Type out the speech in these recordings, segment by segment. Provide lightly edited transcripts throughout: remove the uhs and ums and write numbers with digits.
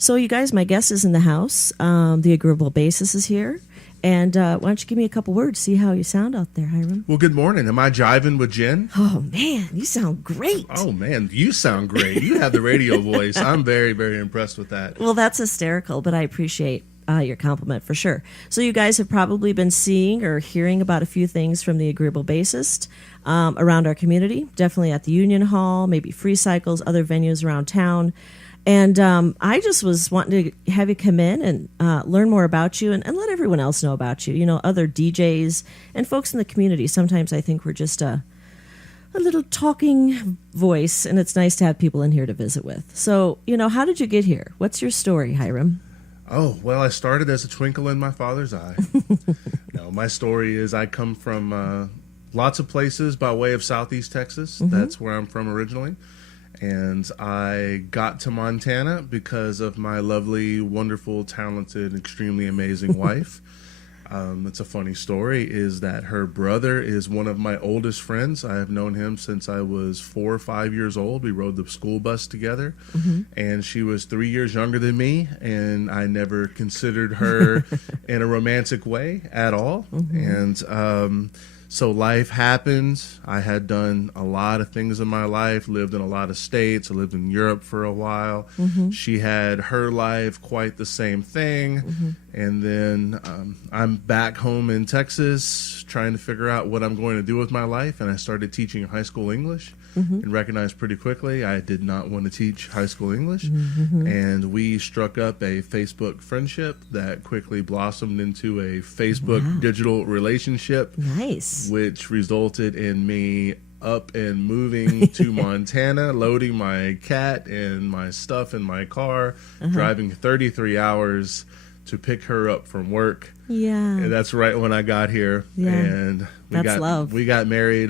So, you guys, my guest is in the house. The Agreeable Bassist is here. And why don't you give me a couple words, see how you sound out there, Hiram? Well, good morning. Am I jiving with Jen? Oh, man, you sound great. Oh, man, you sound great. You have the radio voice. I'm very, very impressed with that. Well, that's hysterical, but I appreciate your compliment for sure. So you guys have probably been seeing or hearing about a few things from the Agreeable Bassist around our community, definitely at the Union Hall, maybe free cycles, other venues around town. And I just was wanting to have you come in and learn more about you and let everyone else know about you, other DJs and folks in the community. Sometimes I think we're just a little talking voice, and it's nice to have people in here to visit with. So, how did you get here? What's your story, Hiram? Oh, well, I started as a twinkle in my father's eye. No, my story is I come from lots of places by way of Southeast Texas. Mm-hmm. That's where I'm from originally. And I got to Montana because of my lovely, wonderful, talented, extremely amazing wife. It's a funny story, is that her brother is one of my oldest friends. I have known him since I was 4 or 5 years old. We rode the school bus together, mm-hmm. and she was 3 years younger than me, and I never considered her in a romantic way at all. Mm-hmm. And so life happened. I had done a lot of things in my life, lived in a lot of states. I lived in Europe for a while. Mm-hmm. She had her life, quite the same thing. Mm-hmm. And then I'm back home in Texas trying to figure out what I'm going to do with my life. And I started teaching high school English, mm-hmm. and recognized pretty quickly I did not want to teach high school English. Mm-hmm. And we struck up a Facebook friendship that quickly blossomed into a Facebook digital relationship. Nice. Which resulted in me up and moving to Montana, loading my cat and my stuff in my car, driving 33 hours to pick her up from work. Yeah. And that's right when I got here. Yeah. And love. We got married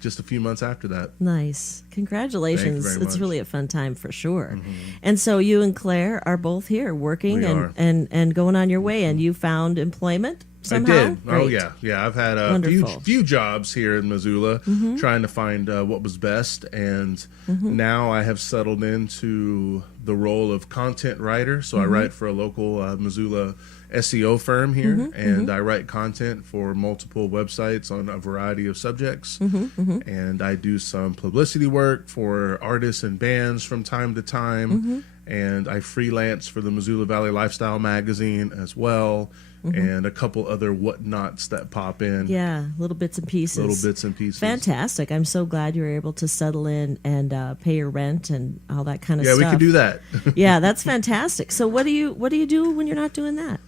just a few months after that. Nice. Congratulations. Thank you very It's much. really a fun time for sure. Mm-hmm. And so you and Claire are both here working and going on your way, and you found employment somehow? I did. Great. Oh, yeah. Yeah, I've had a few jobs here in Missoula, mm-hmm. trying to find what was best. And mm-hmm. now I have settled into the role of content writer. So mm-hmm. I write for a local Missoula SEO firm here, mm-hmm. and mm-hmm. I write content for multiple websites on a variety of subjects. Mm-hmm. Mm-hmm. And I do some publicity work for artists and bands from time to time. Mm-hmm. And I freelance for the Missoula Valley Lifestyle magazine as well. Mm-hmm. And a couple other whatnots that pop in. Yeah, little bits and pieces. Fantastic. I'm so glad you were able to settle in and pay your rent and all that kind of stuff. Yeah, we could do that. Yeah, that's fantastic. So what do you do when you're not doing that?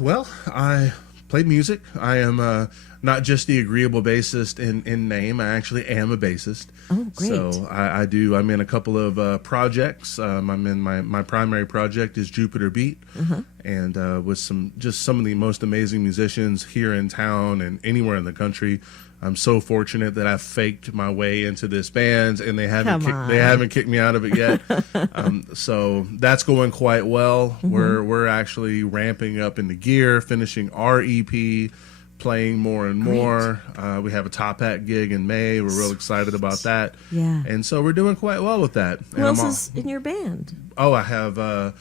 Well, I play music. I am not just the Agreeable Bassist in name. I actually am a bassist. Oh, great. So I'm in a couple of projects. I'm in my primary project is Jupiter Beat, uh-huh. and with some of the most amazing musicians here in town and anywhere in the country. I'm so fortunate that I've faked my way into this band, and they haven't kicked me out of it yet. So that's going quite well. Mm-hmm. We're actually ramping up into gear, finishing our EP, playing more and more. We have a Top Hat gig in May. We're real excited about that. Yeah. And so we're doing quite well with that. Who else is in your band? Oh, I have a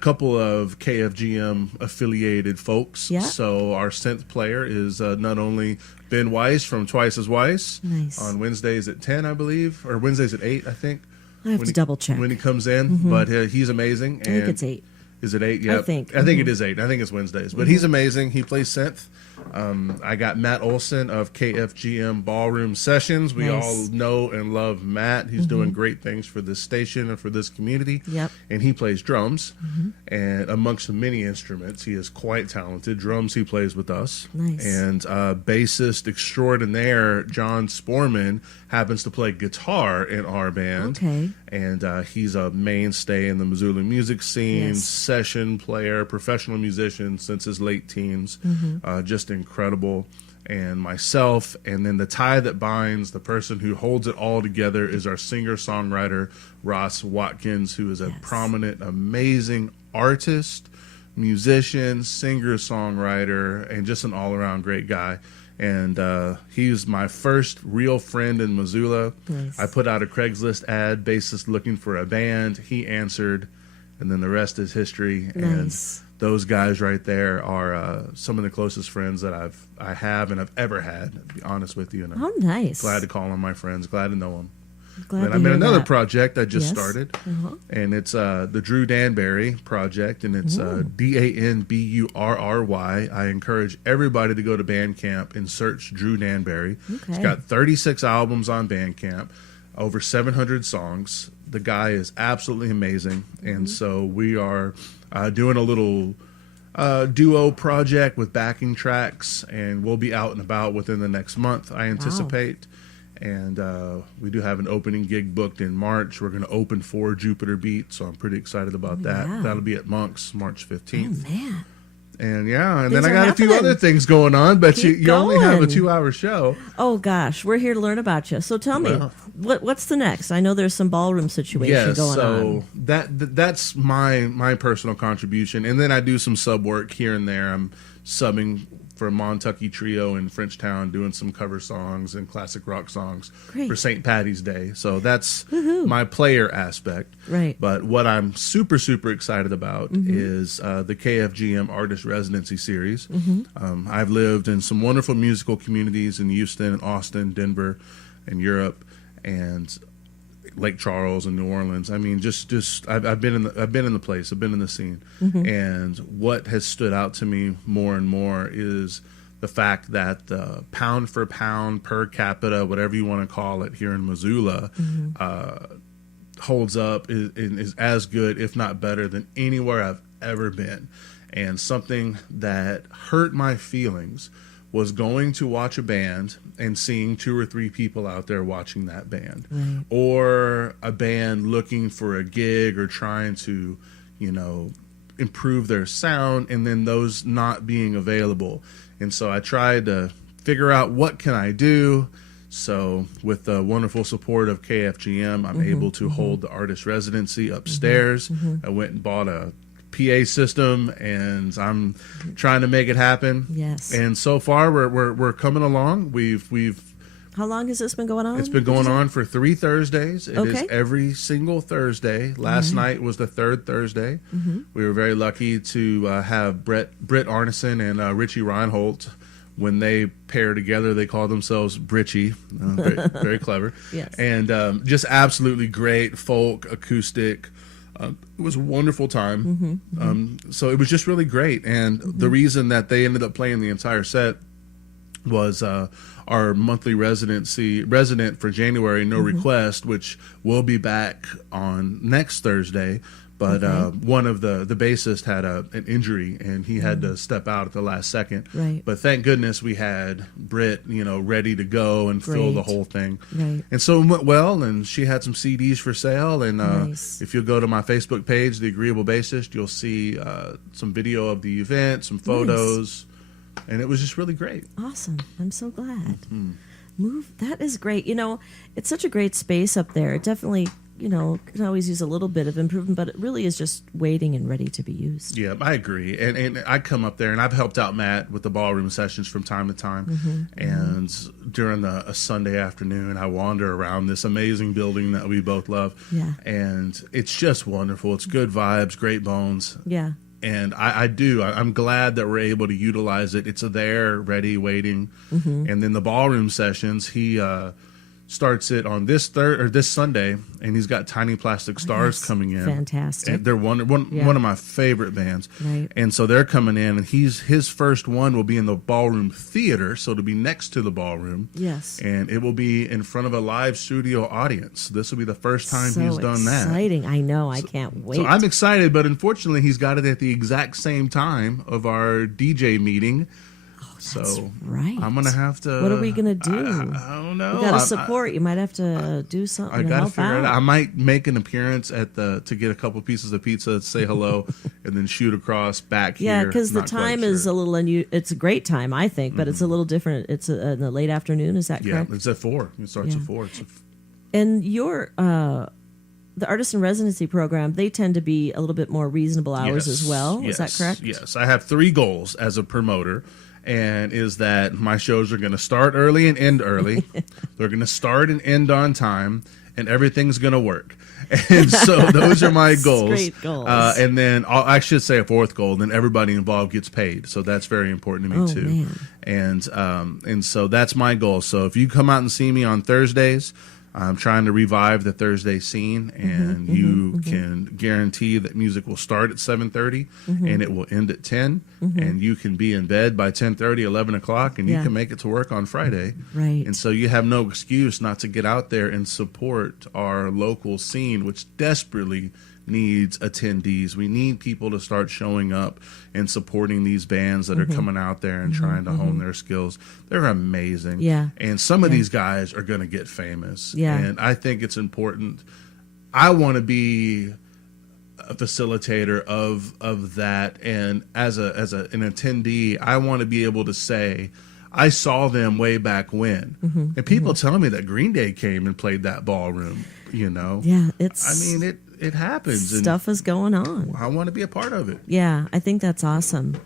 couple of KFGM affiliated folks. Yeah. So our synth player is not only Ben Weiss from Twice as Weiss. Nice. On Wednesdays at 10, I believe, or Wednesdays at 8, I think. I have to double check when he comes in, mm-hmm. but he's amazing. I think it's 8. Is it 8? Yeah, I think mm-hmm. it is 8. I think it's Wednesdays, but mm-hmm. he's amazing. He plays synth. I got Matt Olson of KFGM Ballroom Sessions. We all know and love Matt. He's mm-hmm. doing great things for this station and for this community. Yep. And he plays drums. Mm-hmm. And amongst many instruments, he is quite talented. Drums he plays with us. Nice. And bassist extraordinaire John Sporman happens to play guitar in our band. Okay. And he's a mainstay in the Missoula Music Scene, session player, professional musician since his late teens. Mm-hmm. Just incredible. And myself, and then the tie that binds, the person who holds it all together, is our singer-songwriter, Ross Watkins, who is a prominent, amazing artist, musician, singer-songwriter, and just an all-around great guy. And he's my first real friend in Missoula. Nice. I put out a Craigslist ad, bassist looking for a band. He answered, and then the rest is history. Nice. And those guys right there are some of the closest friends that I have and I've ever had, to be honest with you. And Oh, nice. glad to call them my friends, glad to know them. Glad Then to I'm in hear another that. project I just Yes. started, Uh-huh. and it's the Drew Danbury project, and it's Danburry. I encourage everybody to go to Bandcamp and search Drew Danbury. Okay. He's got 36 albums on Bandcamp, over 700 songs. The guy is absolutely amazing, and so we are doing a little duo project with backing tracks, and we'll be out and about within the next month, I anticipate. And we do have an opening gig booked in March. We're going to open for Jupiter Beat, so I'm pretty excited about that. yeah. That'll be at Monk's March 15th. Oh, man. And yeah, and Things then I are got a few happening. other things going on, but Keep you only have a going. 2-hour show. Oh, gosh. We're here to learn about you. So tell me, Well- what's the next? I know there's some ballroom situation Yes, going so on. that's my personal contribution, and then I do some sub work here and there. I'm subbing for a Montucky Trio in Frenchtown, doing some cover songs and classic rock songs Great. for St. Patty's Day. So that's my player aspect. Right. But what I'm super excited about is the KFGM Artist Residency Series. I've lived in some wonderful musical communities in Houston, Austin, Denver, and Europe, and Lake Charles and New Orleans. I mean, I've been in the place. I've been in the scene, and what has stood out to me more and more is the fact that the pound for pound per capita, whatever you want to call it, here in Missoula, holds up, is as good, if not better, than anywhere I've ever been. And something that hurt my feelings was going to watch a band and seeing 2 or 3 people out there watching that band, Right. or a band looking for a gig or trying to, improve their sound, and then those not being available. And so I tried to figure out, what can I do? So with the wonderful support of KFGM, I'm able to hold the artist residency upstairs. I went and bought a PA system, and I'm trying to make it happen. Yes. And so far we're coming along. We've How long has this been going on? It's been going on for 3 Thursdays. It is Okay. every single Thursday. Last night was the 3rd Thursday. We were very lucky to have Britt Arneson and Richie Reinholdt. When they pair together, they call themselves Britchie. Very, very clever. Yes. And just absolutely great folk, acoustic. It was a wonderful time. So it was just really great. And the reason that they ended up playing the entire set was our monthly resident for January, No Request, which will be back on next Thursday. But one of the bassist had an injury, and he had to step out at the last second. Right. But thank goodness we had Britt, ready to go and fill the Great. whole thing. Right. And so it went well, and she had some CDs for sale. And Nice. if you'll go to my Facebook page, The Agreeable Bassist, you'll see some video of the event, some photos. And it was just really great. Awesome. I'm so glad. That is great. It's such a great space up there. It definitely, can always use a little bit of improvement, but it really is just waiting and ready to be used. Yeah, I agree. And I come up there, and I've helped out Matt with the ballroom sessions from time to time. And during a Sunday afternoon, I wander around this amazing building that we both love. Yeah. And it's just wonderful. It's good vibes, great bones. Yeah. And I'm glad that we're able to utilize it. It's there, ready, waiting. And then the ballroom sessions, he starts it on this Sunday, and he's got Tiny Plastic Stars Yes. coming in. Fantastic. And they're one of my favorite bands. Right. And so they're coming in, and his first one will be in the ballroom theater, so it'll be next to the ballroom. Yes. And it will be in front of a live studio audience. This will be the first time So he's done that. exciting. I know. I can't wait. So I'm excited, but unfortunately, he's got it at the exact same time of our DJ meeting. That's So right. I'm gonna have to. What are we gonna do? I don't know. You got to support. You might have to do something I to got to help figure it out. I out. might make an appearance to get a couple pieces of pizza, say hello, and then shoot across back here. Yeah, because the Not quite time is sure. a little unusual. It's a great time, I think, but it's a little different. It's in the late afternoon. Is that Yeah, correct? it's at 4. It starts Yeah. at 4. And your the artist in residency program, they tend to be a little bit more reasonable hours as well. Is that correct? Yes. I have 3 goals as a promoter, and is that my shows are going to start early and end early. They're going to start and end on time, and everything's going to work. And so those are my goals. Great goals. And then I should say a fourth goal, then everybody involved gets paid. So that's very important to me too. Man. And so that's my goal. So if you come out and see me on Thursdays, I'm trying to revive the Thursday scene, and you can guarantee that music will start at 7:30 and it will end at 10, and you can be in bed by 10:30, 11 o'clock, and you can make it to work on Friday. Right. And so you have no excuse not to get out there and support our local scene, which desperately needs attendees. We need people to start showing up and supporting these bands that are coming out there and trying to hone their skills. They're amazing. Yeah. And some of these guys are going to get famous. Yeah. And I think it's important. I want to be a facilitator of that. And as an attendee, I want to be able to say, I saw them way back when. And people tell me that Green Day came and played that ballroom, you know? Yeah, it happens. Stuff is going on. I want to be a part of it. Yeah, I think that's awesome.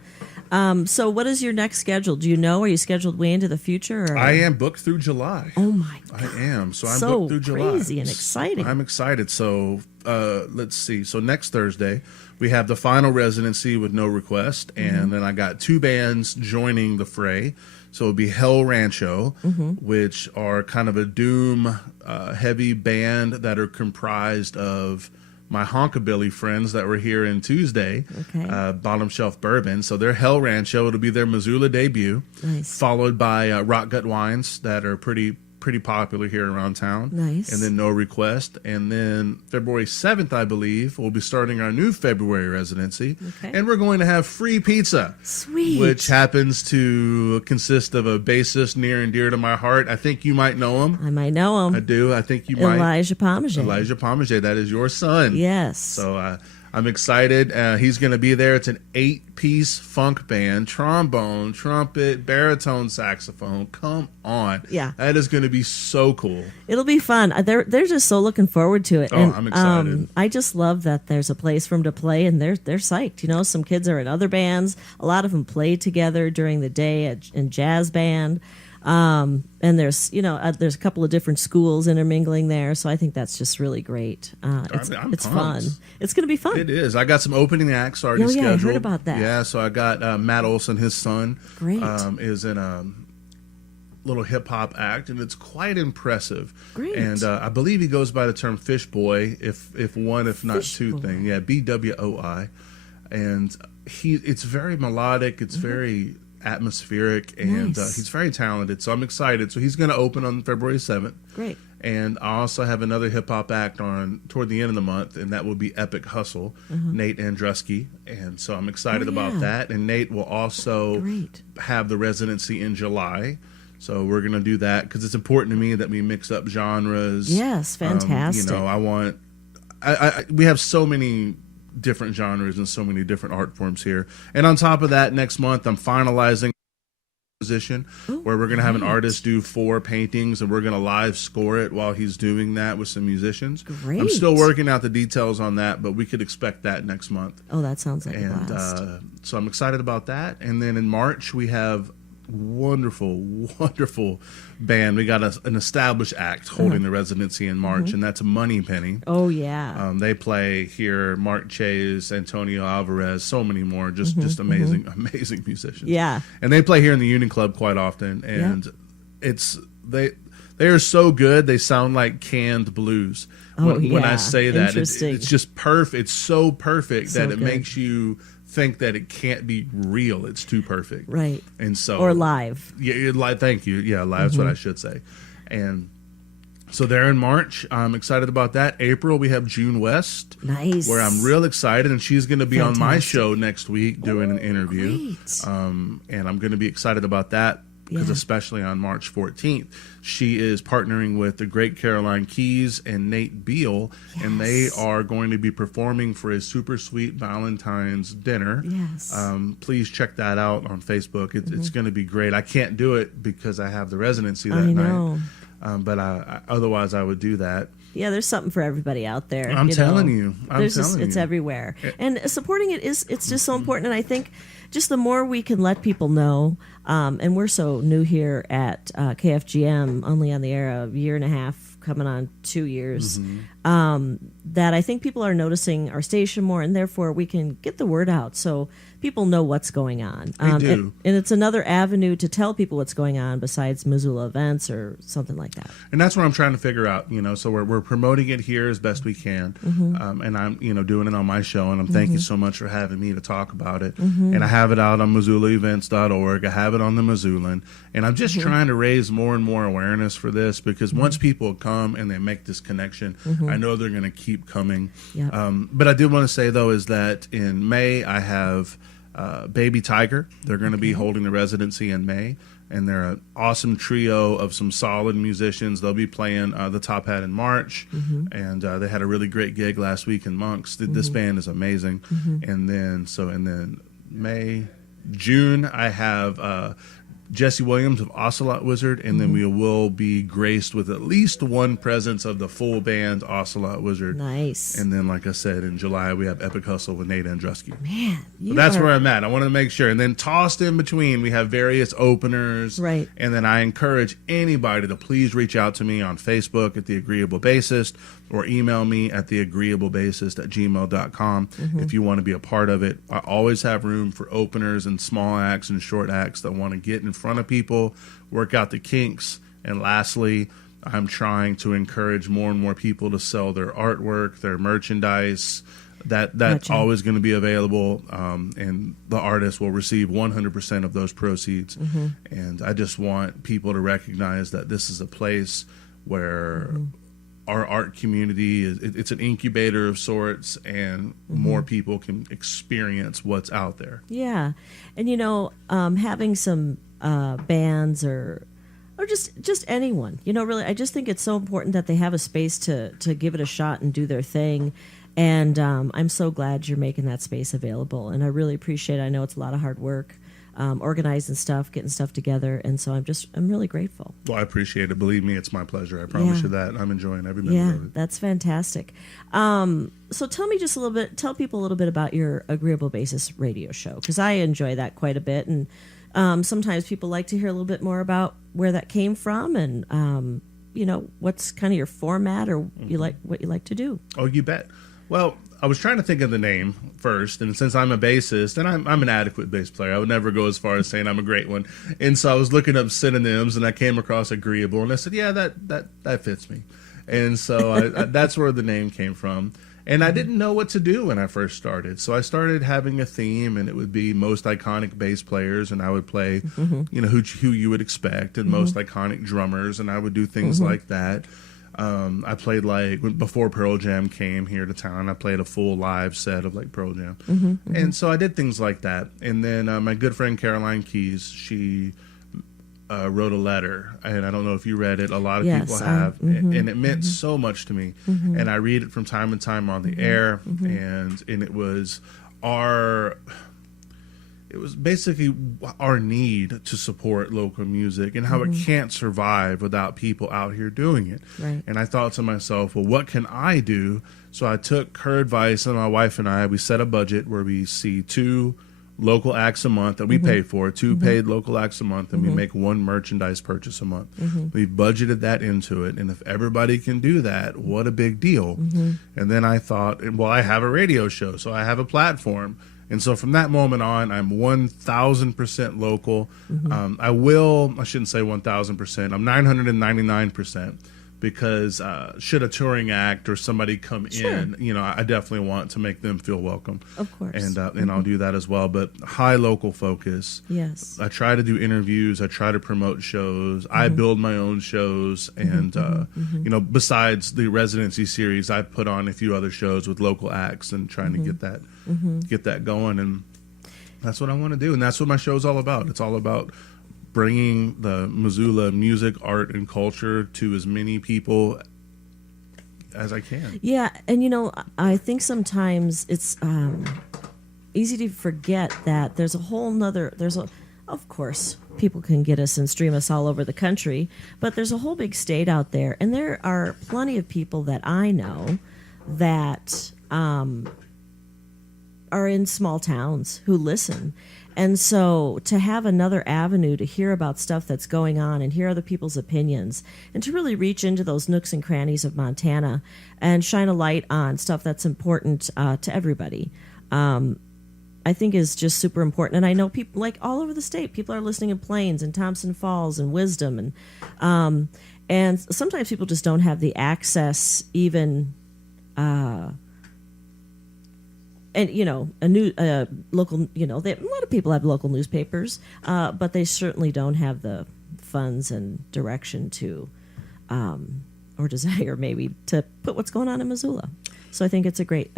So what is your next schedule? Do you know? Are you scheduled way into the future? Or? I am booked through July. Oh, my God. I am. So I'm so booked through July. Crazy and exciting. I'm excited. So let's see. So next Thursday, we have the final residency with no request. And then I got 2 bands joining the fray. So it'll be Hell Rancho, which are kind of a doom heavy band that are comprised of my honkabilly friends that were here in Tuesday, Bottom Shelf Bourbon. So they're Hell Rancho. It'll be their Missoula debut, followed by Rock Gut Wines that are pretty popular here around town. Nice. And then No Request. And then February 7th, I believe, we'll be starting our new February residency. And we're going to have free pizza. Sweet. Which happens to consist of a bassist near and dear to my heart. I think you might know him. I might know him. I do. I think you might. Elijah Pomage. Elijah Pomage. That is your son. Yes. So I'm excited. He's going to be there. It's an 8-piece funk band: trombone, trumpet, baritone, saxophone. Come on. Yeah. That is going to be so cool. It'll be fun. They're just so looking forward to it. Oh, I'm excited. I just love that there's a place for them to play, and they're psyched. You know, some kids are in other bands. A lot of them play together during the day in jazz band. And there's a couple of different schools intermingling there, so I think that's just really great. It's fun. It's going to be fun. It is. I got some opening acts already scheduled. I heard about that. Yeah, so I got Matt Olson, his son, Great. Is in a little hip hop act, and it's quite impressive. Great. And I believe he goes by the term Fish Boy, if not Fish two Boy. thing. Yeah, BWOI, and it's very melodic. It's very atmospheric, and Nice. he's very talented. So I'm excited. So he's going to open on February 7th. Great. And I also have another hip hop act on toward the end of the month, and that will be Epic Hustle, Nate Andrusky. And so I'm excited about that. And Nate will also have the residency in July. So we're going to do that because it's important to me that we mix up genres. Yes, fantastic. We have so many different genres and so many different art forms here. And on top of that, next month I'm finalizing position where we're going to have an artist do 4 paintings, and we're going to live score it while he's doing that with some musicians. Great. I'm still working out the details on that, but we could expect that next month. Oh, that sounds like a blast. So I'm excited about that. And then in March we have wonderful band. We got an established act holding the residency in March, and that's Money Penny. Oh yeah. They play here. Mark Chase, Antonio Alvarez, so many more. Just amazing musicians. Yeah. And they play here in the Union Club quite often, and they are so good. They sound like canned blues. When I say that, it's just perfect. It's so perfect that it makes you think that it can't be real. It's too perfect. Right. And so or live. Yeah, live. Thank you. Yeah, live is what I should say. And so they're in March. I'm excited about that. April, we have June West. Nice. Where I'm real excited, and she's going to be on my show next week doing an interview. Great. And I'm going to be excited about that because especially on March 14th, she is partnering with the Great Caroline Keys and Nate Beal, and they are going to be performing for a super sweet Valentine's dinner. Yes. Please check that out on Facebook. It's going to be great. I can't do it because I have the residency that I know. night, but otherwise I would do that. Yeah, there's something for everybody out there. I'm telling you. It's everywhere. And supporting it's just so important. And I think just the more we can let people know, and we're so new here at KFGM, only on the air a year and a half coming on 2 years, that I think people are noticing our station more, and therefore we can get the word out so people know what's going on. They do. And it's another avenue to tell people what's going on besides Missoula events or something like that. And that's what I'm trying to figure out, so we're promoting it here as best we can. And I'm, doing it on my show, and I'm thank you so much for having me to talk about it. And I have it out on MissoulaEvents.org. I have it on the Missoulan. And I'm just trying to raise more and more awareness for this, because once people come and they make this connection, I know they're going to keep coming. Yep. But I did want to say, though, is that in May I have Baby Tiger. They're going to be holding the residency in May. And they're an awesome trio of some solid musicians. They'll be playing the Top Hat in March, and they had a really great gig last week in Monks. This band is amazing. And then June, I have Jesse Williams of Ocelot Wizard, and then we will be graced with at least one presence of the full band Ocelot Wizard. Nice. And then, like I said, in July we have Epic Hustle with Nate Andrusky. Man, That's where I'm at. I want to make sure. And then tossed in between, we have various openers. Right. And then I encourage anybody to please reach out to me on Facebook at The Agreeable Bassist, or email me at theagreeablebassist@gmail.com if you want to be a part of it. I always have room for openers and small acts and short acts that want to get in front of people, work out the kinks. And lastly, I'm trying to encourage more and more people to sell their artwork, their merchandise. That's Gotcha. always going to be available, and the artist will receive 100% of those proceeds. And I just want people to recognize that this is a place where our art community it's an incubator of sorts, and more people can experience what's out there. Yeah. And having some bands or just anyone, really, I just think it's so important that they have a space to give it a shot and do their thing. And I'm so glad you're making that space available, and I really appreciate it. I know it's a lot of hard work, organizing stuff, getting stuff together, and so I'm really grateful. Well, I appreciate it. Believe me, it's my pleasure. I promise you that. I'm enjoying every minute of it. That's fantastic. So tell people a little bit about your Agreeable Bassist radio show, because I enjoy that quite a bit, and sometimes people like to hear a little bit more about where that came from, and what's kind of your format, or what you like to do. Oh, you bet. Well, I was trying to think of the name first, and since I'm a bassist, and I'm an adequate bass player, I would never go as far as saying I'm a great one. And so I was looking up synonyms, and I came across Agreeable, and I said, yeah, that fits me. And so that's where the name came from. And I didn't know what to do when I first started, so I started having a theme, and it would be most iconic bass players, and I would play, who you would expect, and most iconic drummers, and I would do things like that. I played before Pearl Jam came here to town, I played a full live set of Pearl Jam. And so I did things like that. And then my good friend Caroline Keyes, she wrote a letter, and I don't know if you read it. A lot of people have, and it meant so much to me. And I read it from time to time on the air, and it was basically our need to support local music, and how it can't survive without people out here doing it. Right. And I thought to myself, well, what can I do? So I took her advice, and my wife and we set a budget where we see 2 local acts a month that we pay for, 2 paid local acts a month, and we make 1 merchandise purchase a month. We budgeted that into it, and if everybody can do that, what a big deal. And then I thought, well, I have a radio show, so I have a platform. And so from that moment on, I'm 1,000% local. I shouldn't say 1,000%, I'm 999%, because should a touring act or somebody come in, I definitely want to make them feel welcome. Of course. And I'll do that as well. But high local focus. Yes. I try to do interviews. I try to promote shows. I build my own shows. And, besides the residency series, I put on a few other shows with local acts and trying to get that going. And that's what I want to do. And that's what my show's all about. It's all about bringing the Missoula music, art, and culture to as many people as I can. Yeah, and I think sometimes it's easy to forget that there's a whole nother, of course, people can get us and stream us all over the country, but there's a whole big state out there, and there are plenty of people that I know that are in small towns who listen. And so to have another avenue to hear about stuff that's going on and hear other people's opinions and to really reach into those nooks and crannies of Montana and shine a light on stuff that's important to everybody, I think is just super important. And I know people like all over the state, people are listening in Plains and Thompson Falls and Wisdom. And sometimes people just don't have the access even and a local, a lot of people have local newspapers, but they certainly don't have the funds and direction to, or desire maybe to put what's going on in Missoula. So I think it's a great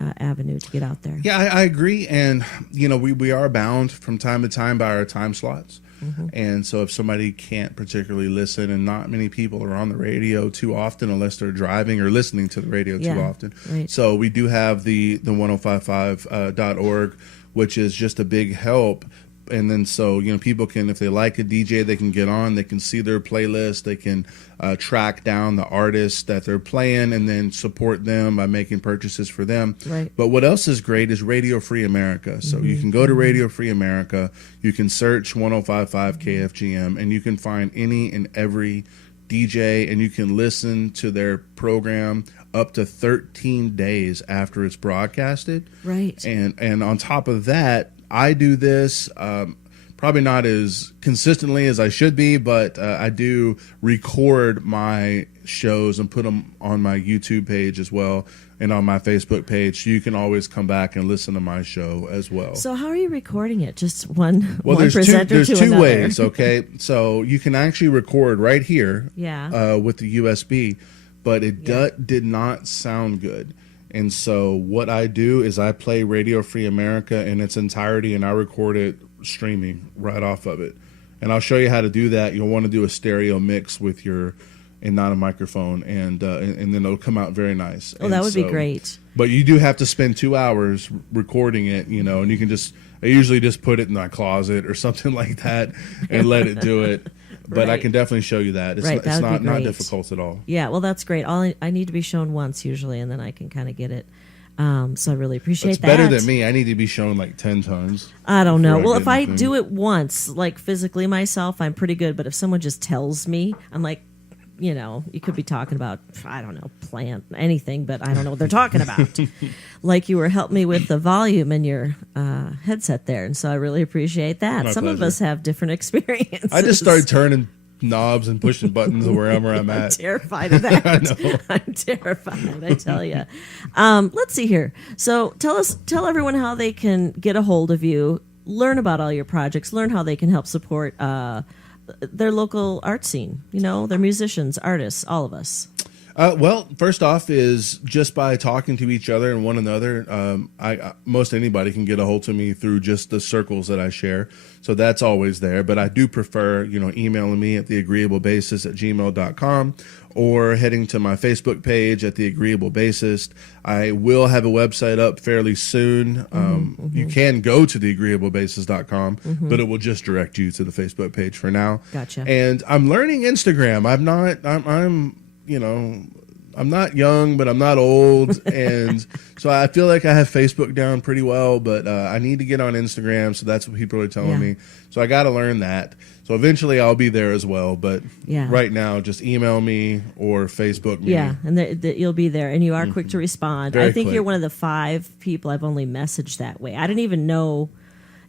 avenue to get out there. Yeah, I agree. And, we are bound from time to time by our time slots. Mm-hmm. And so if somebody can't particularly listen, and not many people are on the radio too often unless they're driving or listening to the radio too often. Right. So we do have the 1055.org, which is just a big help. And then so, people can, if they like a DJ, they can get on, they can see their playlist, they can track down the artists that they're playing and then support them by making purchases for them. Right. But what else is great is Radio Free America. So you can go to Radio Free America, you can search 1055 KFGM, and you can find any and every DJ, and you can listen to their program up to 13 days after it's broadcasted. Right. And on top of that, I do this probably not as consistently as I should be, but I do record my shows and put them on my YouTube page as well and on my Facebook page. So you can always come back and listen to my show as well. So how are you recording it? Just one there's presenter there's to two another? ways, okay? So you can actually record right here Yeah. with the USB, but it did not sound good. And so what I do is I play Radio Free America in its entirety, and I record it streaming right off of it. And I'll show you how to do that. You'll want to do a stereo mix with and not a microphone, and then it'll come out very nice. Oh, that would be great. But you do have to spend 2 hours recording it, and you can I usually just put it in my closet or something like that and let it do it. But I can definitely show you that. It's not difficult at all. Yeah, well, that's great. I need to be shown once usually, and then I can kind of get it. So I really appreciate that. It's better than me. I need to be shown like 10 times. I don't know. Well, if I do it once, like physically myself, I'm pretty good. But if someone just tells me, I'm like, you could be talking about, I don't know, plant, anything, but I don't know what they're talking about. Like you were helping me with the volume in your headset there. And so I really appreciate that. My Some pleasure. of us have different experiences. I just started turning knobs and pushing buttons wherever I'm at. I'm terrified of that. I know. I'm terrified, I tell you. Let's see here. So tell everyone how they can get a hold of you, learn about all your projects, learn how they can help support their local art scene, their musicians, artists, all of us. Well, first off is just by talking to each other and one another. Most anybody can get a hold of me through just the circles that I share. So that's always there. But I do prefer, emailing me at theagreeablebassist@gmail.com or heading to my Facebook page at The Agreeable Bassist. I will have a website up fairly soon. You can go to theagreeablebassist.com, but it will just direct you to the Facebook page for now. Gotcha. And I'm learning Instagram. I'm not young, but I'm not old. And so I feel like I have Facebook down pretty well, but I need to get on Instagram. So that's what people are telling me. So I got to learn that. So eventually I'll be there as well. But right now, just email me or Facebook me. Yeah, and you'll be there. And you are quick to respond. Very I think quick. you're one of the 5 people I've only messaged that way. I didn't even know,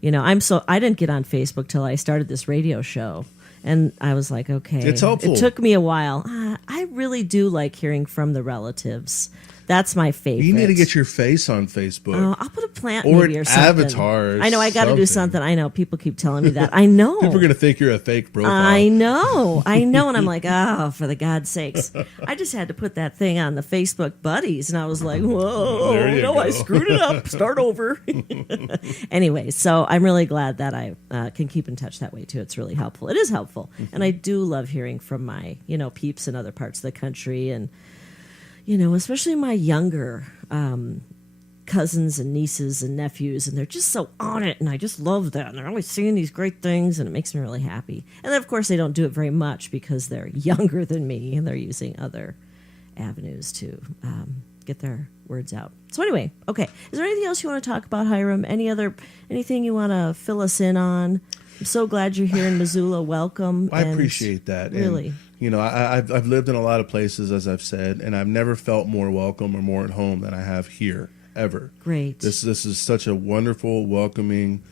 I didn't get on Facebook till I started this radio show. And I was like, okay. It's helpful. It took me a while. I really do like hearing from the relatives. That's my favorite. You need to get your face on Facebook. Oh, I'll put a plant Or maybe an or something. avatar or I know I got to do something. something. I know people keep telling me that. I know. People are going to think you're a fake profile. I know. And I'm like, oh, for the God's sakes. I just had to put that thing on the Facebook buddies. And I was like, whoa, There you go. I screwed it up. Start over. Anyway, so I'm really glad that I can keep in touch that way, too. It's really helpful. It is helpful. And I do love hearing from my, peeps in other parts of the country. And, especially my younger cousins and nieces and nephews, and they're just so on it, and I just love that. And they're always saying these great things, and it makes me really happy. And then, of course, they don't do it very much because they're younger than me, and they're using other avenues to get their word's out. So anyway, okay. Is there anything else you want to talk about, Hiram? Anything you want to fill us in on? I'm so glad you're here in Missoula. Welcome. I appreciate that. Really. And, I've lived in a lot of places, as I've said, and I've never felt more welcome or more at home than I have here, ever. Great. This is such a wonderful, welcoming,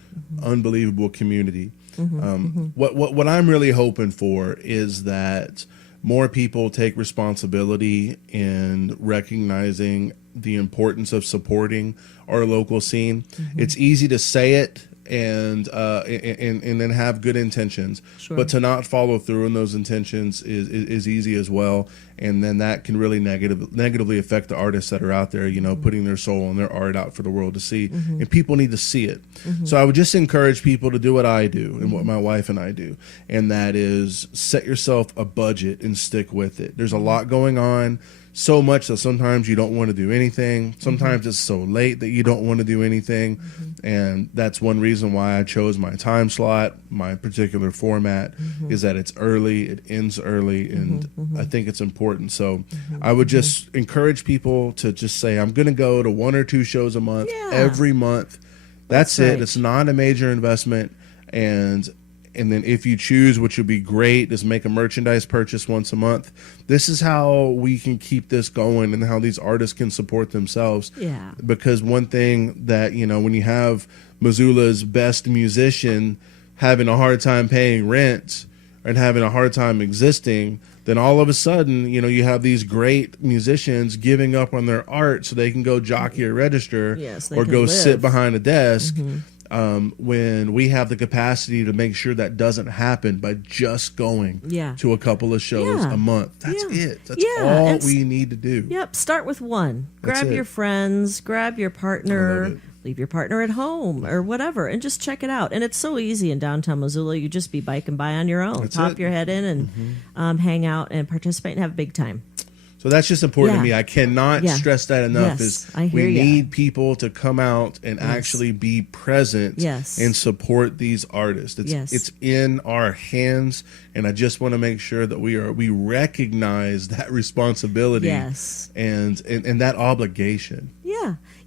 unbelievable community. What I'm really hoping for is that more people take responsibility in recognizing the importance of supporting our local scene. It's easy to say it and then have good intentions, but to not follow through on those intentions is easy as well, and then that can really negatively affect the artists that are out there, putting their soul and their art out for the world to see, and people need to see it. So I would just encourage people to do what I do and what my wife and I do, and that is set yourself a budget and stick with it. There's a lot going on. So much that sometimes you don't want to do anything. Sometimes it's so late that you don't want to do anything. And that's one reason why I chose my time slot, my particular format, is that it's early, it ends early, and I think it's important. So I would just encourage people to just say, I'm going to go to 1 or 2 shows a month, every month. That's it. Right. It's not a major investment. And then if you choose, which would be great, is make a merchandise purchase once a month. This is how we can keep this going and how these artists can support themselves. Yeah. Because one thing that, when you have Missoula's best musician having a hard time paying rent and having a hard time existing, then all of a sudden, you have these great musicians giving up on their art so they can go jockey or register or go sit behind a desk. When we have the capacity to make sure that doesn't happen by just going to a couple of shows a month. That's it. That's all we need to do. Yep. Start with one. Grab your friends, grab your partner, leave your partner at home or whatever, and just check it out. And it's so easy in downtown Missoula. You just be biking by on your own. Pop your head in and hang out and participate and have a big time. So that's just important to me. I cannot stress that enough. We need people to come out and actually be present and support these artists. It's in our hands, and I just want to make sure that we recognize that responsibility and that obligation.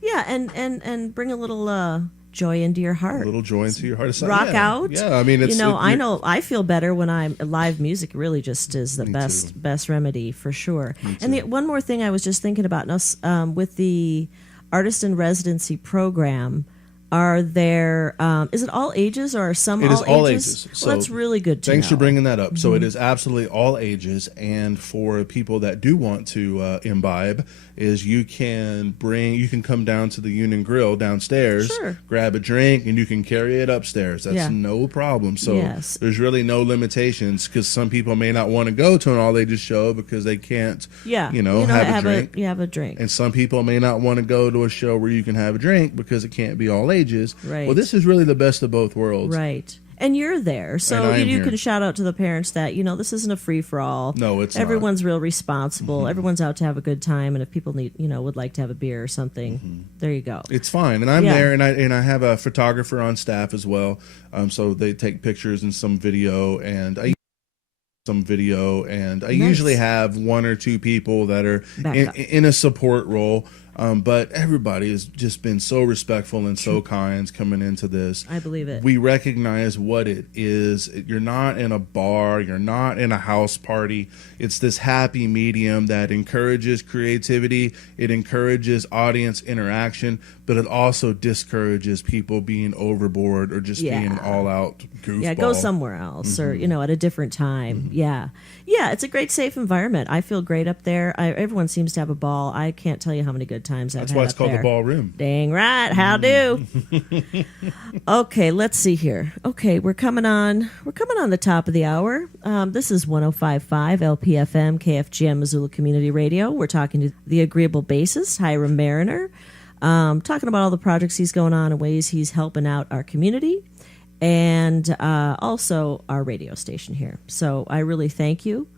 And bring a little joy into your heart. A little joy into your heart. Rock out. Yeah, I mean, I know I feel better when I'm live music. Really, just is the best remedy for sure. And one more thing I was just thinking about now with the Artist in Residency program. Are there? Is it all ages or are some all ages? It is all ages. So well, that's really good to know. Thanks for bringing that up. So it is absolutely all ages, and for people that do want to imbibe, you can come down to the Union Grill downstairs, grab a drink, and you can carry it upstairs. That's no problem. So there's really no limitations, because some people may not want to go to an all ages show because they can't, have a drink. Have a drink. And some people may not want to go to a show where you can have a drink because it can't be all ages. Right. Well, this is really the best of both worlds. Right. And you're there. So you can shout out to the parents that, this isn't a free-for-all. No, it's Everyone's real responsible. Everyone's out to have a good time. And if people need, would like to have a beer or something, there you go. It's fine. And I'm there, and I have a photographer on staff as well. So they take pictures and some video, and I usually have 1 or 2 people that are in a support role. But everybody has just been so respectful and so kind coming into this. I believe it. We recognize what it is. You're not in a bar. You're not in a house party. It's this happy medium that encourages creativity. It encourages audience interaction, but it also discourages people being overboard or just being all out goofball. Yeah, go somewhere else or, at a different time. Yeah, it's a great, safe environment. I feel great up there. Everyone seems to have a ball. I can't tell you how many good times I've had. That's why it's called the ballroom. Dang right. How do? Okay, let's see here. Okay, we're coming on the top of the hour. This is 105.5 LPFM KFGM Missoula Community Radio. We're talking to the Agreeable Bassist, Hiram Mariner, talking about all the projects he's going on and ways he's helping out our community and also our radio station here. So I really thank you.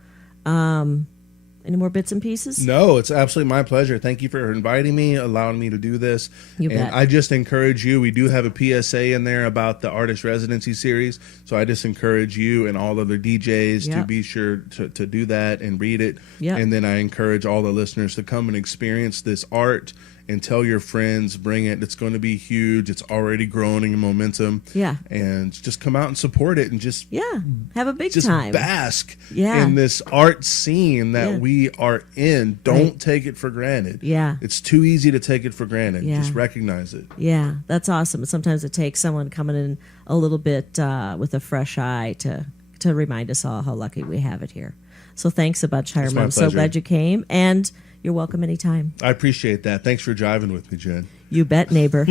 Any more bits and pieces? No, it's absolutely my pleasure. Thank you for inviting me, allowing me to do this. You bet. I just encourage you. We do have a PSA in there about the Artist Residency Series. So I just encourage you and all other DJs to be sure to do that and read it. And then I encourage all the listeners to come and experience this art and tell your friends, bring it. It's going to be huge. It's already growing in momentum. Yeah. And just come out and support it and just have a big just time. bask Yeah. in this art scene that Yeah. we are in. Don't take it for granted. Yeah. It's too easy to take it for granted. Yeah. Just recognize it. Yeah, that's awesome. Sometimes it takes someone coming in a little bit with a fresh eye to remind us all how lucky we have it here. So thanks a bunch, Hiram. my I'm so pleasure. glad you came, and you're welcome anytime. I appreciate that. Thanks for jiving with me, Jen. You bet, neighbor.